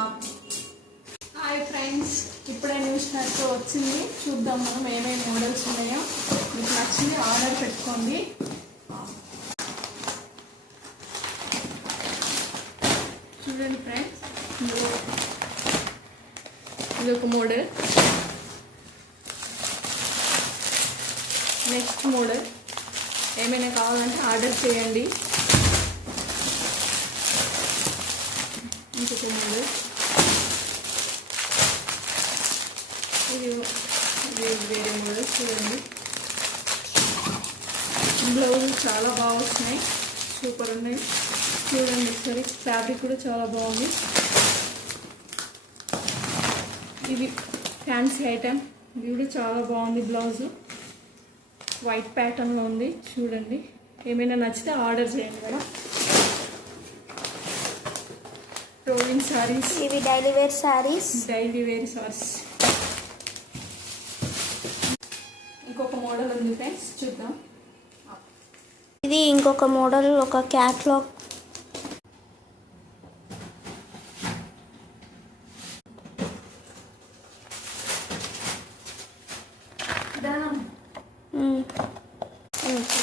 Hi friends, ఇప్పుడే new stock వచ్చింది. చూద్దాం మనం ఏమేమి మోడల్స్ ఉన్నాయో. మీకు నచ్చింది ఆర్డర్ పెట్టుకోండి. చూడండి ఫ్రెండ్స్, ఇది ఒక మోడల్. నెక్స్ట్ మోడల్ ఏమైనా కావాలంటే ఆర్డర్ చేయండి. ఇంకొక మోడల్ ఇది వేరే మోడల్. చూడండి, బ్లౌజ్ చాలా బాగా వస్తున్నాయి, సూపర్ ఉన్నాయి. చూడండి ఒకసారి, ఫ్యాబ్రిక్ కూడా చాలా బాగుంది. ఇది ఫ్యాన్సీ ఐటమ్, ఇది కూడా చాలా బాగుంది. బ్లౌజ్ వైట్ ప్యాటర్న్లో ఉంది. చూడండి, ఏమైనా నచ్చితే ఆర్డర్ చేయండి కదా. రోలింగ్ సారీస్, ఇవి డైలీ వేర్ సారీస్. ఇంకొక మోడల్ ఉంది ఫ్రెండ్స్, చూద్దాం. ఇది ఇంకొక మోడల్, ఒక క్యాట్లాగ్.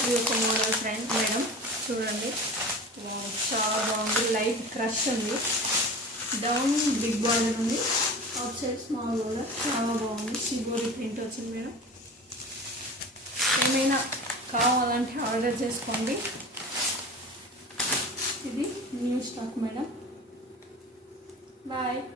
ఇది ఒక మోడల్ ఫ్రెండ్ మేడం, చూడండి చాలా బాగుంది. లైట్ క్రష్ ఉంది, డౌన్ బిగ్ బార్డర్ ఉంది, అవుట్ సైడ్ స్మాల్ బార్డర్. చాలా బాగుంది. షిబోరి ప్రింట్ వచ్చింది మేడం. ఏమైనా కావాలంటే ఆర్డర్ చేసుకోండి. ఇది న్యూ స్టాక్ మేడం. బాయ్.